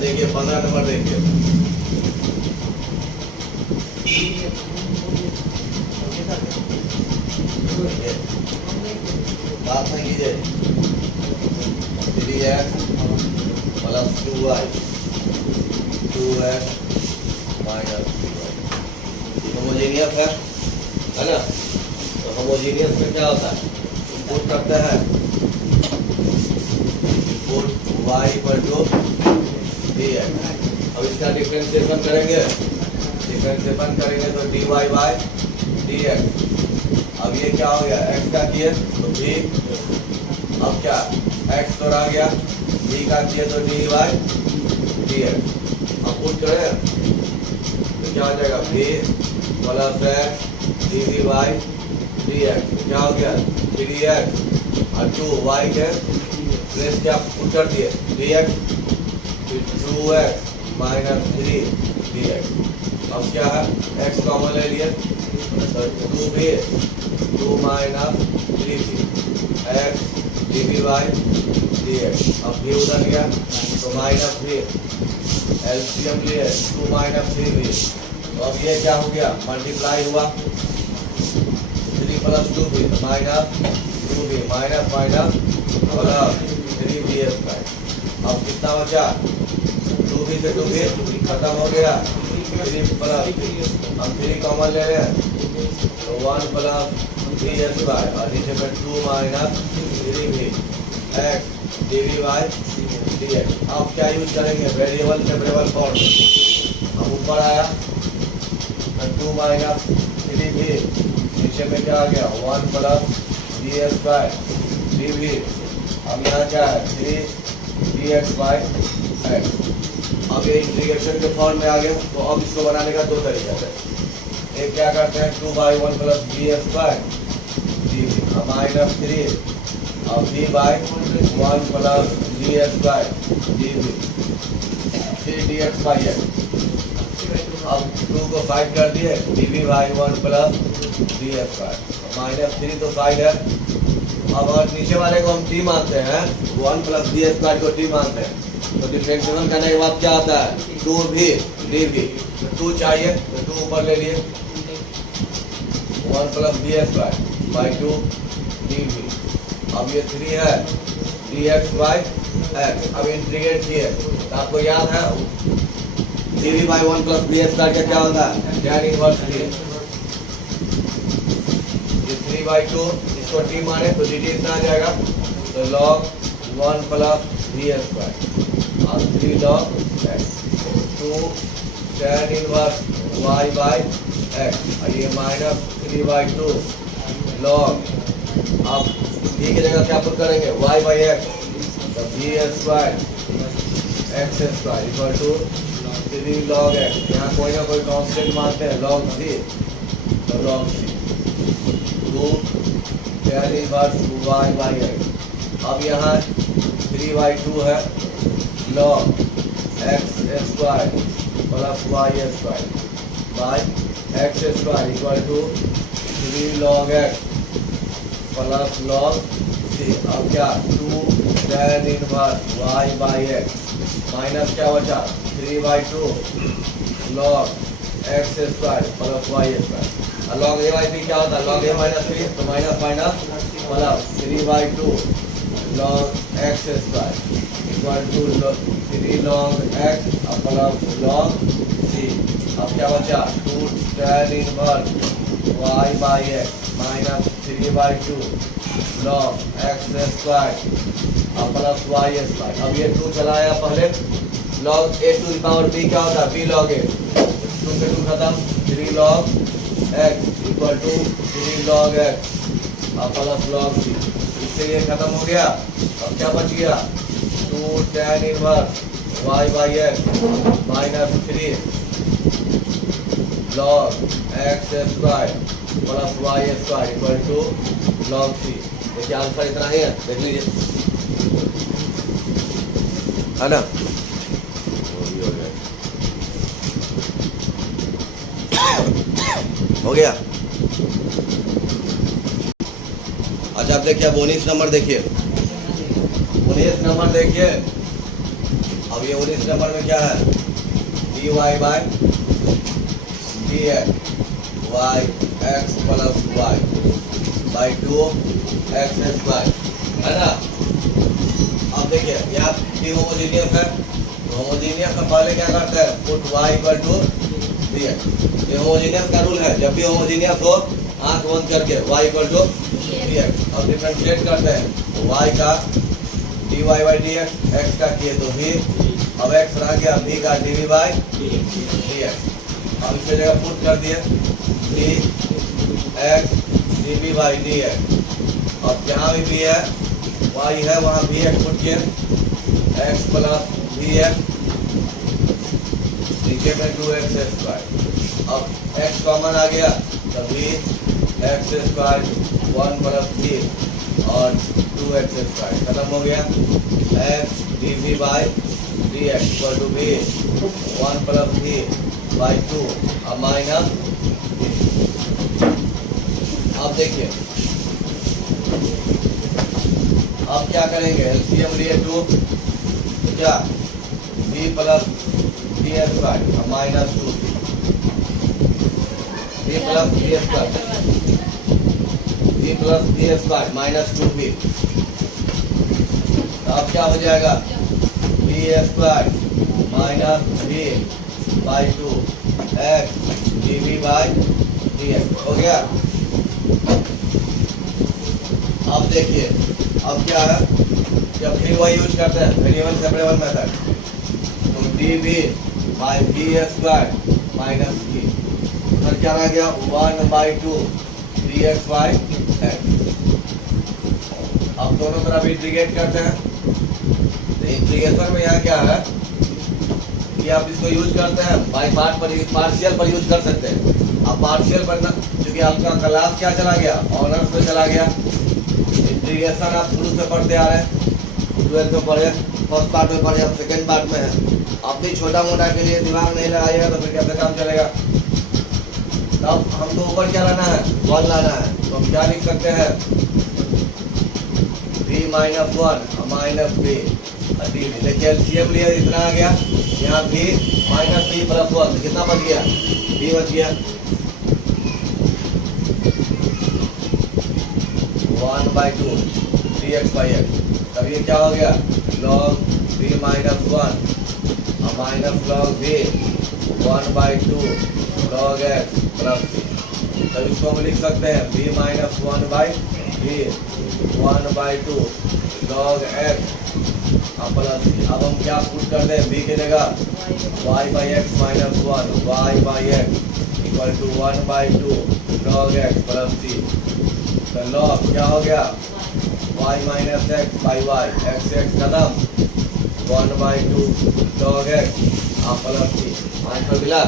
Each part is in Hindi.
देखिए 15 नंबर देखिए, बात नहीं कीजिए। 3x plus 2y 2x minus 3y homogeneous है ना। तो होमोजीनियस में क्या होता है, इनपुट करते हैं, input y equal to dx। अब इसका डिफरेंशिएशन करेंगे, तो dy बाय dx। अब ये क्या हो गया, x का किए तो v, अब क्या x तो रह गया, v का किए तो dy बाय dx। अब पुट करें तो क्या हो जाएगा, v plus x dv by dx। क्या हो गया 3x और 2y के प्लेस क्या पुट कर दिए dx, 2x माइनस 3 dx। अब क्या है, x कॉमन ले लिए तो 2 भी 2 minus 3 x dv by dx। अब भी उधर गया तो माइनस भी, एलसीएम लिए 2 माइनस 3 भी। तो अब ये क्या हो गया, मल्टीप्लाई हुआ 3 प्लस 2 भी माइनस 2 भी, माइनस माइनस प्लस 3 भी। अब कितना बचा, 2 भी से 2 भी खत्म हो गया, 3 प्लस, हम 3 कॉमन ले रहे हैं तो 1 प्लस 3s बाय, और नीचे में 2 माइनस 3 भी x dv बाय dx। अब क्या यूज करेंगे, वेरिएबल सेपरेबल फॉर्म। हम ऊपर आया 2 माइनस 3 भी, नीचे में क्या आ गया 1 प्लस ds बाय dv। अब यहाँ क्या है 3 dx बाय x। अब ये इंटीग्रेशन के फॉर्म में आ गया। तो अब इसको बनाने का 2 तरीका है। एक क्या करते हैं 2 by 1 plus ds by dv, minus 3 और v by 1 plus ds by dv, 3 dx by x। अब 2 को साइड कर दिए, dv by 1 plus ds by, minus 3 तो साइड है। अब अगर नीचे वाले को हम t मानते हैं, 1 प्लस ds बाय को t मानते हैं, तो डिफरेंशिएशन करने के बाद क्या आता है 2 भी dv। 2 चाहिए तो 2 ऊपर ले लिए, 1 प्लस ds बाय 2 dv। अब ये 3 है dx बाय x। अब इंटीग्रेट किए तो आपको याद है dv by 1 plus ds by का क्या होता है, tan इनवर्स 3। ये 3 बाय 2, इसको t माने तो dt इतना आ जाएगा, तो log 1 प्लस ds बाय और 3 log x, 2 tan inverse y by x। और ये माइनस 3 बाय 2 log, अब v की जगह क्या पुट करेंगे y बाई x, तो vs by x square equal to 3 log x। यहाँ कोई ना कोई कांस्टेंट मानते हैं log c, तो log c 2 tan inverse y by x। अब यहाँ 3 बाई 2 है log x square plus y square by x square equal to 3 log x plus log c। अब क्या 2 tan inverse y by x minus क्या बचा 3 by 2 log x square plus y square. log a by b क्या होता है, log a माइनस 3 तो minus minus plus 3 by 2 log x square equal to 3 log x plus log c। अब क्या बचा 2 tan inverse y by x minus 3 by 2 log x square plus y square. अब ये 2 चलाया पहले, log a to the power b क्या होता है, b log a, 2 से 2 खत्म, 3 log x equal to 3 log x plus log c। इससे ये खत्म हो गया। अब क्या बच गया 2 tan inverse y by x minus 3 log x square plus y square equal to log c। देखिए आंसर इतना ही है, देख लीजिए है ना। हो गया। अच्छा अब देखिए, अब 19 नंबर देखिए, 19 बेस नंबर देखिए, अब ये 19 नंबर में क्या है, d y by d x y x plus y by 2 x square, है ना। अब देखिए यहाँ डी होमोजीनियस है, तो होमोजीनियस का पहले क्या करते हैं, put y equal to d x. ये होमोजीनियस का रूल है, जब भी होमोजीनियस हो आंख बंद करके y equal to d x. अब डिफरेंशिएट करते हैं, तो वाई का d y by d x, x का किए तो भी, अब एक्स रह गया, बी का d v by d x. अब इसके जगह पुट कर दिए d x d v by d x. अब जहाँ भी है वाई है वहाँ भी एक्स पुट किए, एक्स प्लस वी एक्स नीचे में 2x स्क्वायर। अब x कॉमन आ गया, तभी एक्स स्क्वायर 1 प्लस बी और 2x स्क्वायर खत्म हो गया। X d v by d x equal to b 1 plus b by 2 और माइनस। अब देखिए अब क्या करेंगे, एलसीएम लिए 2 क्या बी प्लस डी स्क्वायर और minus 2 b plus d square, b plus d square minus 2b। अब क्या हो जाएगा, b square minus b by 2 x d v by d x हो गया। अब देखिए अब क्या है, जब फिर वही यूज करते हैं वेरिएबल सेपरेबल मेथड, तो d v by b square minus b, फिर क्या रह गया 1 by 2 d x by x. अब दोनों तरफ इंटीग्रेट करते हैं, तो इंटीग्रेशन में यहाँ क्या है कि आप इसको यूज करते हैं बाई पार्ट पर, पार्शियल पर यूज कर सकते हैं। अब पार्शियल पर ना, क्योंकि आपका क्लास क्या चला गया, ऑनर्स में चला गया। इंटीग्रेशन आप शुरू से पढ़ते आ रहे हैं, 12th में पढ़े, फर्स्ट पार्ट में पढ़े, अब सेकेंड पार्ट में है। अब भी छोटा मोटा के लिए दिमाग नहीं लगाइएगा तो फिर कैसे काम चलेगा। तब हमको ऊपर क्या लाना है, 1 लाना है, तो हम क्या लिख सकते हैं, b minus 1 minus b D. देखिए एलसीएम लिया, इतना आ गया, यहाँ b माइनस b प्लस 1 कितना बच गया, b बच गया 1 by 2 d x by x. तब ये क्या हो गया, log b minus 1 minus log b 1 by 2 log x plus b। तब इसको हम लिख सकते हैं b minus 1 by b 1 by 2 log x plus b। अब हम क्या पुट कर दें, b की जगह y by x minus 1 y by x equal to 1 by 2 log x plus c। तो लॉग क्या हो गया, y minus x by y, x x खत्म, 1 by 2 log x plus c। Answer मिला,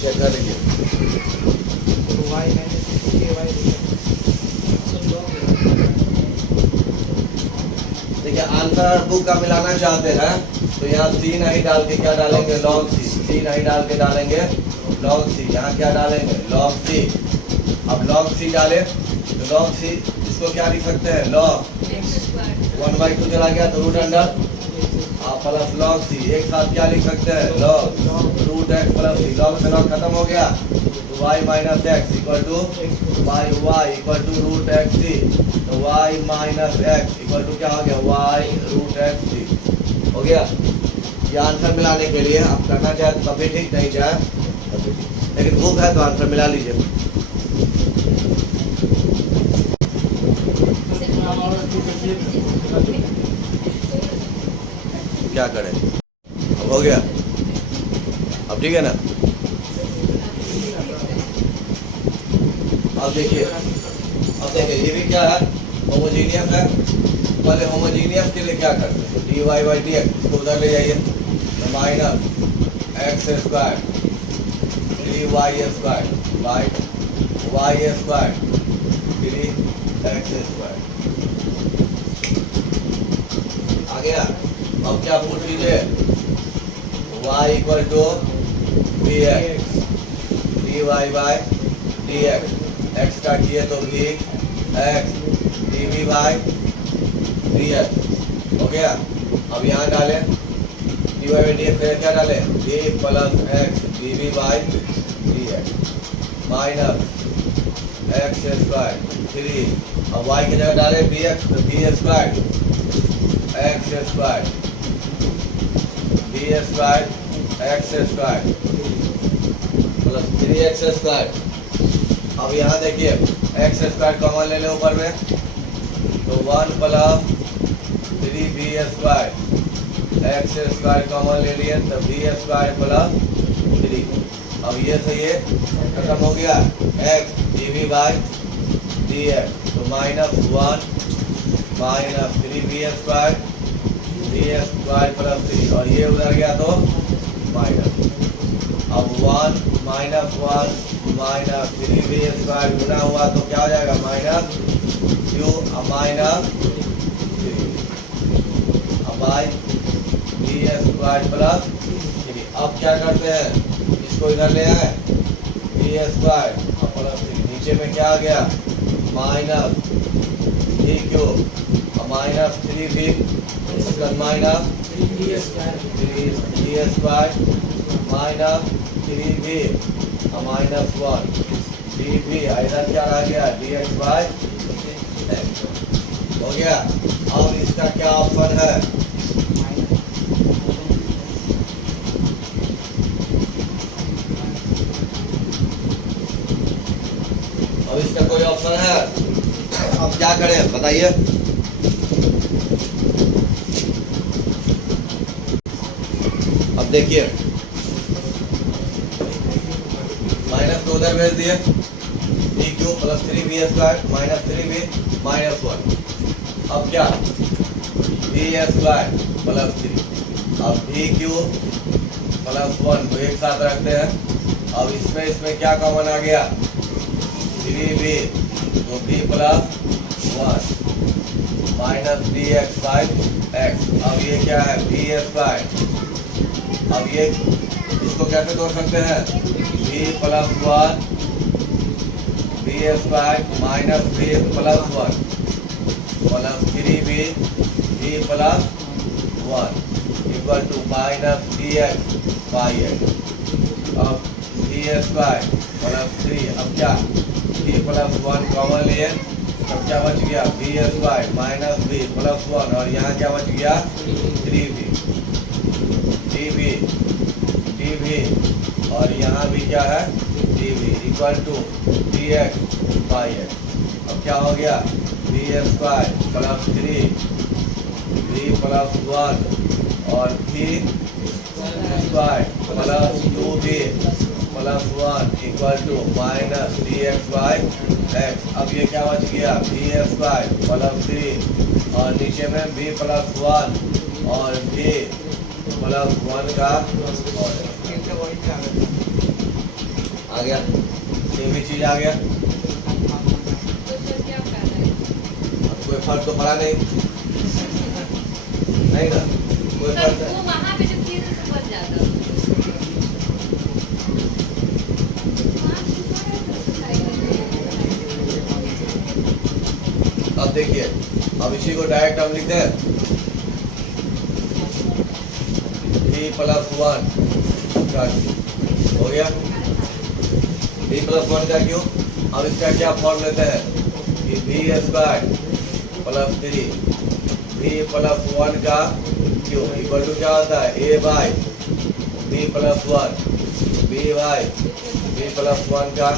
चेक कर लीजिए। देखिए आंसर बुक का मिलाना चाहते हैं तो यहाँ सी नहीं डाल के क्या डालेंगे, लॉग सी। सी नहीं डाल के डालेंगे लॉग सी, यहाँ क्या डालेंगे, लॉग सी। अब लॉग सी डाले तो लॉग सी इसको क्या लिख सकते हैं, लॉग 1 बाई 2 चला गया तो root under plus log C. एक साथ क्या लिख सकते हैं, log root x plus C. Log से लॉग खत्म हो गया, तो y minus x equal to by y equal to root x C. तो y minus x equal to क्या हो गया, वाई रूट एक्स सी हो गया। ये आंसर मिलाने के लिए आप करना चाहे तभी ठीक, नहीं चाहे तभी ठीक, लेकिन बुक है तो आंसर मिला लीजिए। क्या करें, अब हो गया, अब ठीक है ना। अब देखिए ये भी क्या है, होमोजीनियस है। पहले होमोजीनियस के लिए क्या करते हैं, d y by d x, इसको उधर ले जाइए, minus x square d y square by y square d x square आ गया। अब क्या पूछ लीजिए, y equal to b x d y by d x, x का किए तो भी x d v by d x हो गया। अब यहाँ डालें d y by d x क्या डालें, a plus x d v by d x minus x square 3। अब वाई की जगह डालें बी एक्स, तो b square x square b square x square plus 3x square. अब यहाँ देखिए एक्स स्क्वायर कॉमन ले लें ऊपर में, तो 1 plus 3b square x square common ले लिए तो b स्क्वायर प्लस 3। अब ये से ये खत्म हो गया, x dv by d x, तो -1 minus 3b square D square plus 3, और ये उधर गया तो माइनस। अब 1 माइनस 1 माइनस 3b स्क्वायर गुना हुआ तो क्या हो जाएगा, माइनस क्यू माइनस 3 अब बाई डी स्क्वायर प्लस 3। अब क्या करते हैं, इसको इधर ले आए डी स्क्वायर प्लस 3, नीचे में क्या आ गया minus 3 Q minus 3b minus 3d square minus 3b minus 1 dv, इधर क्या रह गया dx बाई हो गया। अब इसका क्या ऑप्शन है, अब इसका कोई ऑप्शन है, अब क्या करें बताइए। अब देखिए माइनस को उधर भेज दिए, D Q plus 3b square minus 3b minus 1। अब क्या डी स्क्वायर प्लस 3, अब डी क्यू प्लस 1 को एक साथ रखते हैं। अब इसमें क्या कॉमन आ गया 3b, तो b plus 1 minus d x by x. अब ये क्या है b स्क्वायर, अब ये इसको कैसे तोड़ सकते हैं, b plus 1 b square minus b plus 1 plus 3b b plus 1 equal to minus d x by x. अब b स्क्वायर प्लस 3, अब क्या b प्लस 1 कॉमन लिए, तब क्या बच गया b square minus b plus 1, और यहाँ क्या बच गया 3b dv, और यहाँ भी क्या है dv equal to d x by x. अब क्या हो गया b square plus 3 b plus 1 और b square plus 2b plus 1 equal to minus d x by x. अब ये क्या बच गया b स्क्वायर प्लस 3 और नीचे में b प्लस 1 और b प्लस 1 का आ गया, ये भी चीज आ गया। कोई फर्क तो पड़ा नहीं, नहीं ना कोई फर्क है। वहाँ पे जब चीज़ तो बच जाता अब देखिए, अब इसी को डायरेक्ट हम लिखते हैं b प्लस 1 का हो गया, b प्लस 1 का क्यों। अब इसका क्या फॉर्म लेते हैं कि b square plus 3 b plus 1 का क्यों इक्वल टू क्या होता है a by b plus 1 b by b plus 1 का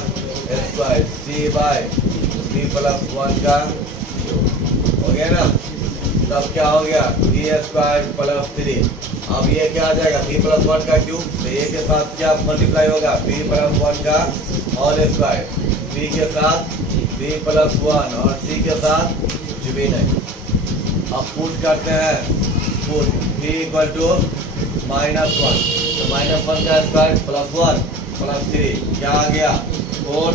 square c by b plus 1 का हो गया ना। तब क्या हो गया b स्क्वायर प्लस 3, अब ये क्या आ जाएगा b प्लस 1 का क्यूब, तो a के साथ क्या मल्टीप्लाई होगा b प्लस 1 का होल स्क्वायर, b के साथ b प्लस 1 और c के साथ कुछ भी नहीं। अब पुट करते हैं, पुट b इक्वल टू -1, तो -1 का स्क्वायर प्लस 1 प्लस 3 क्या आ गया 4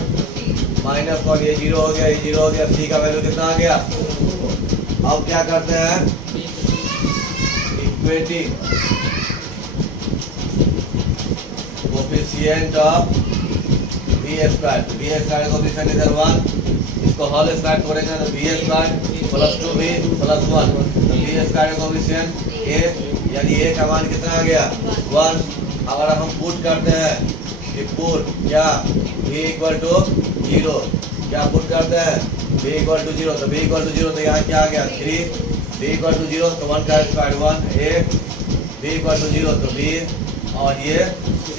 -1, ये 0 हो गया, ये 0 हो गया, c का वैल्यू कितना आ गया 4। अब क्या करते हैं equating coefficient of b square, b square coefficient इधर 1, इसको होल स्क्वायर तोड़ेंगे तो b square plus 2b plus 1 तो b स्क्वायर कोएफिशिएंट a यानी a का मान कितना आ गया 1। अगर हम पुट करते हैं कि पुट क्या b इक्वल टू 0 क्या पुट करते हैं b इक्वल टू 0 तो b इक्वल टू 0 तो यहाँ क्या आ गया 3 b इक्वल टू 0 तो 1 का square 1 a b equal to 0 तो b और ये c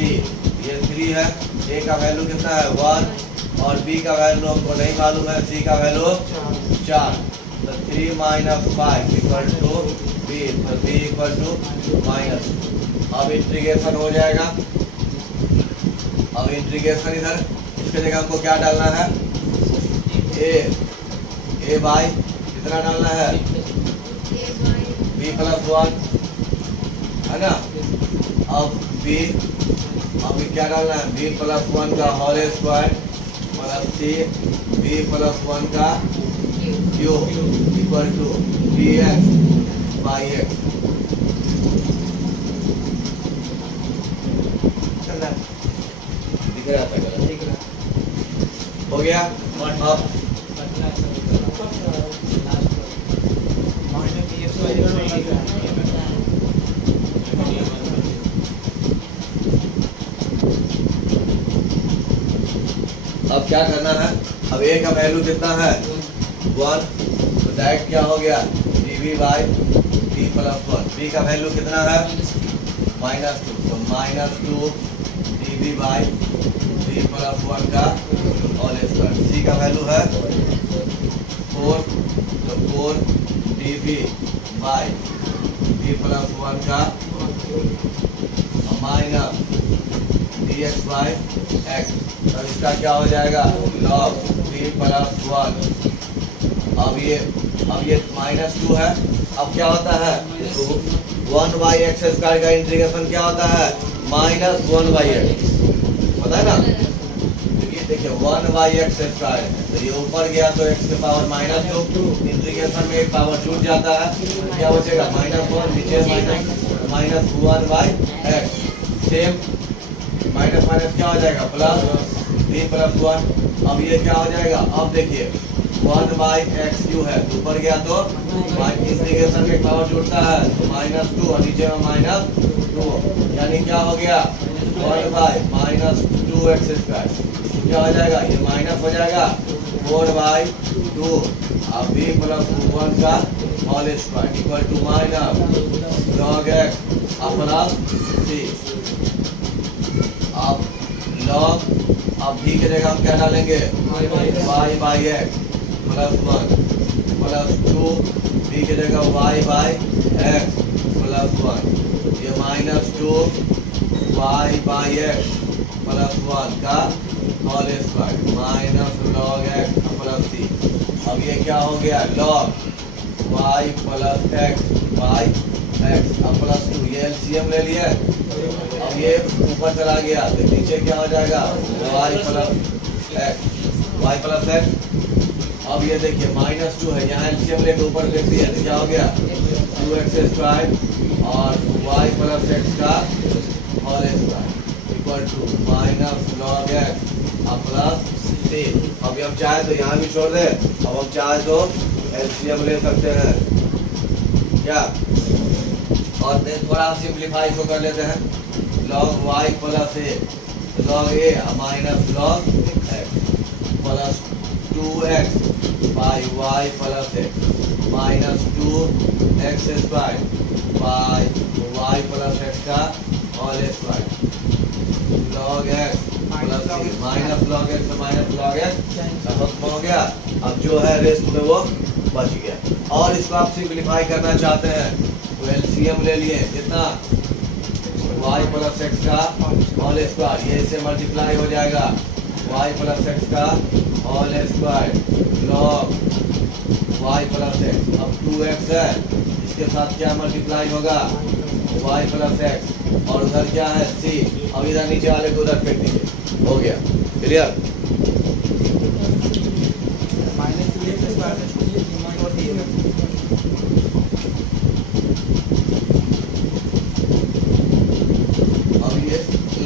ये 3 है। a का वैल्यू कितना है 1 और b का वैल्यू हमको नहीं मालूम है c का वैल्यू 4 तो 3 माइनस 5 इक्वल टू b तो b इक्वल टू माइनस। अब इंटीग्रेशन हो जाएगा। अब इंटीग्रेशन इधर इसके जगह हमको क्या डालना है a बाई कितना डालना है b प्लस 1 है ना। अब b अभी क्या डालना है b प्लस 1 का whole square plus c b plus 1 का cube equal to bx by x। दिख रहा था हो गया। अब अब क्या करना है अब a का वैल्यू कितना है 1 तो डायरेक्ट क्या हो गया dv by d plus 1। b का वैल्यू कितना है -2 तो -2 dv बाई d प्लस 1 का होल स्क्वायर। c का वैल्यू है 4 तो 4 dv बाई d प्लस 1 का माइनस dx बाई x। तो इसका क्या हो जाएगा log d प्लस 1। अब ये -2 है। अब क्या होता है 1 बाई एक्स स्क्वायर का इंटीग्रेशन क्या होता है -1 बाई एक्स पता है ना। तो ये देखिए 1 बाई एक्स स्क्वायर तो ये ऊपर गया तो x के पावर -2 इंटीग्रेशन में एक पावर छूट जाता है क्या बचेगा -1 नीचे -1 by x. Same minus minus क्या हो जाएगा प्लस d प्लस 1। अब ये क्या हो जाएगा अब देखिए 1 बाई एक्स क्यू है ऊपर गया तो इंटीग्रेशन में पावर जुड़ता है तो -2 और नीचे में -2 यानी क्या हो गया 1 बाई -2 एक्स स्क्वायर। क्या हो जाएगा ये माइनस हो जाएगा 4 बाई 2 अब b प्लस 1 का whole square equal to minus log x plus c। अब log अब b के जगह हम क्या डालेंगे y by x plus 1 plus 2 b के जगह y बाई एक्स प्लस 1 ये -2 y बाई एक्स प्लस 1 का whole square minus log x plus c। अब ये क्या हो गया log y plus x by x अब प्लस 2 ये एलसीएम ले लिया। अब ये ऊपर चला गया तो नीचे क्या हो जाएगा y प्लस x। अब ये देखिए -2 है यहाँ एलसीएम लेके ऊपर फेंक दिया तो क्या हो गया 2x स्क्वायर और y प्लस x का whole square equal to -log x plus c। अब हम चाहे तो यहाँ भी छोड़ दे अब हम चाहे तो एलसीएम ले सकते हैं क्या। और थोड़ा सिंप्लीफाई को कर लेते हैं log y plus a log a minus log x plus 2x by y plus x minus 2x square by y plus x का whole square log x plus minus log x minus log x खत्म हो गया। अब जो है रेस्ट में वो बच गया। और इसको आप सिंप्लीफाई करना चाहते हैं तो एलसीएम ले लिए कितना y प्लस एक्स का होल स्क्वायर ये इससे मल्टीप्लाई हो जाएगा y प्लस एक्स का whole square log y plus x. अब 2x है इसके साथ क्या मल्टीप्लाई होगा y प्लस एक्स और उधर क्या है c। अब इधर नीचे वाले को उधर फेंक दीजिए हो गया क्लियर।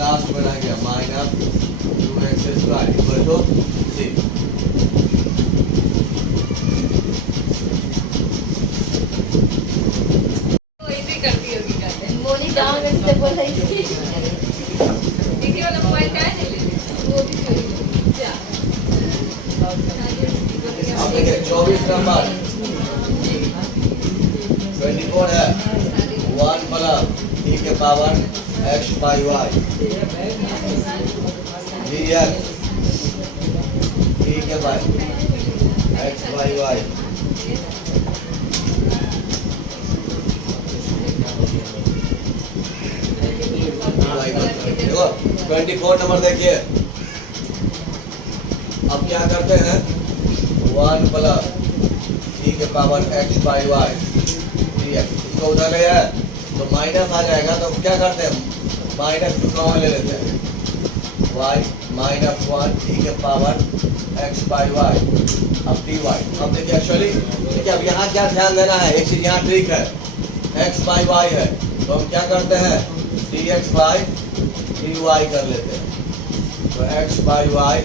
लास्ट बना गया -2x square equal to c। इससे बोला ही दीदी वाला मोबाइल का है नहीं लेने वो भी चाहिए क्या अब देखिए 24 नंबर 24 है 1 प्लस e के power x by y dx e के बाई x बाई y देखो 24 नंबर देखिए। अब क्या करते हैं 1 प्लस e के power x by y dx इसको उधर ले जाए तो माइनस आ जाएगा, तो क्या करते हैं माइनस टू कॉमन ले लेते हैं y माइनस 1 e के पावर x बाई y अब dy। अब देखिए एक्चुअली देखिए अब यहाँ क्या ध्यान देना है, एक चीज यहाँ ट्रिक है, x बाई y है तो हम क्या करते हैं dx बाई dy कर लेते हैं, तो x by y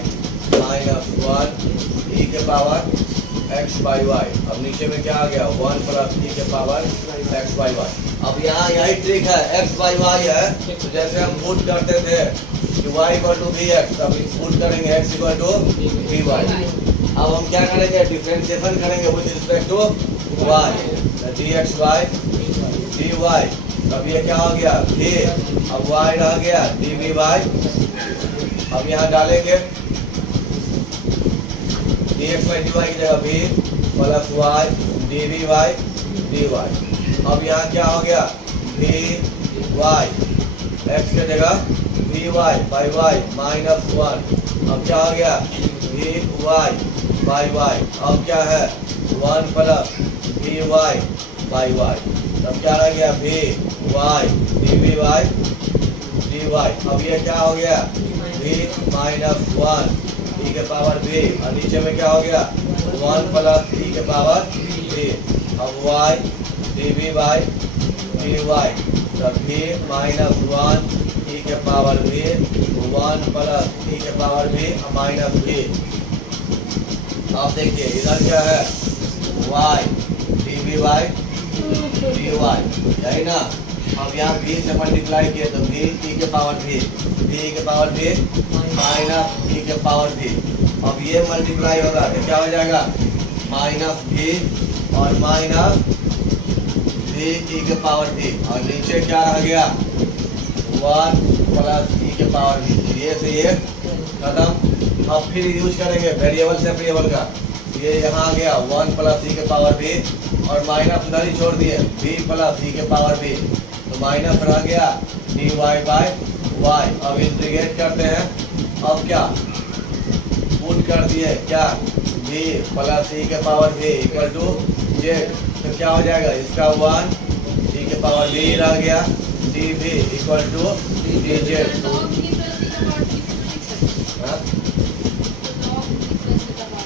minus 1 e के पावर x बाई y। अब नीचे में क्या आ गया 1 प्लस e के पावर x बाई y। अब यहाँ यही ट्रिक है, x बाई y है तो जैसे हम पुट करते थे कि y equal to b x, अब पुट करेंगे x equal to b y. अब हम क्या करेंगे डिफरेंशिएशन करेंगे with respect to y, dx बाई dy। अब ये क्या हो गया v, अब y रह गया dv बाई। अब यहाँ डालेंगे dx बाई dy की जगह v plus y dv by dy। अब यहाँ क्या हो गया v y x की जगह v y by y minus 1। अब क्या हो गया v y बाई y। अब क्या है 1 plus v y by y। तब क्या रह गया v y dv by dy। अब ये क्या हो गया v माइनस 1 e के पावर v और नीचे में क्या हो गया 1 प्लस e के पावर v। अब y dv बाई dy तब v माइनस 1 e के पावर v 1 प्लस e के पावर v माइनस v। आप देखिए इधर क्या है y dv बाई dy यही ना। अब यहाँ v से मल्टीप्लाई किए तो v e के पावर v e के पावर v माइनस e के पावर v। अब ये मल्टीप्लाई होगा तो क्या हो जाएगा माइनस v और माइनस v e के पावर v और नीचे क्या रह गया 1 प्लस e के पावर v। ये से ये खत्म। अब फिर यूज करेंगे वेरिएबल से वेरिएबल का, ये यहाँ आ गया 1 प्लस e के पावर v और माइनस उधर ही छोड़ दिए v प्लस e के पावर v तो माइनस रह गया dy बाई y। अब इंटीग्रेट करते हैं, अब क्या पुट कर दिए क्या v प्लस e के power v equal to z। तो क्या हो जाएगा इसका 1 e के पावर v रह गया dv equal to dz। log v plus e का पावर v से लिख सकते हाँ? हैं log v plus e का पावर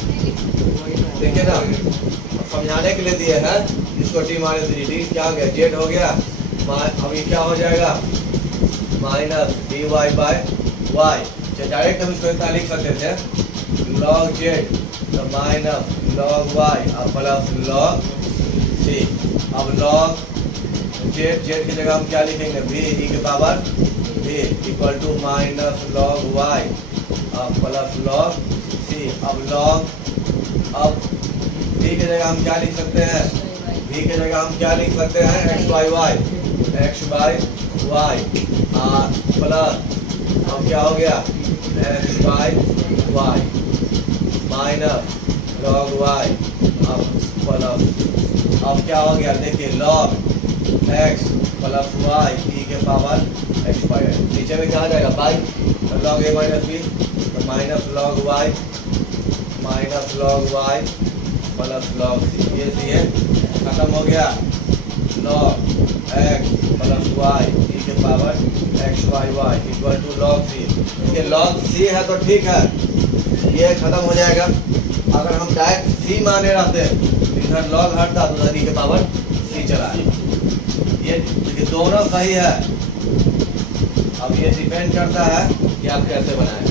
v नहीं लिख सकते। देखिए ना समझाने के लिए दिए हैं इसको t माइनस डी क्या हो गया z हो गया। अभी क्या हो जाएगा minus dy by y। Direct हम इसको इतना लिख सकते थे log z तो माइनस log y और प्लस log c। अब log z की जगह हम क्या लिखेंगे v e के power v equal to minus log y और प्लस log c। अब log अब v की जगह हम क्या लिख सकते हैं v की जगह हम क्या लिख सकते हैं x बाई y और प्लस अब क्या हो गया x by y minus log y अब प्लस अब क्या हो गया देखिए log x plus y e के पावर x बाई y। नीचे में क्या आ जाएगा by log a minus b तो minus log y minus log y plus log c। ये सी है खत्म हो गया log x plus y e के power x by y equal to log c। देखिए log c है तो ठीक है ये खत्म हो जाएगा। अगर हम डायरेक्ट c माने रहते तो इधर log हटता तो उधर e के पावर c चला है। ये दोनों सही है। अब ये डिपेंड करता है कि आप कैसे बनाएं।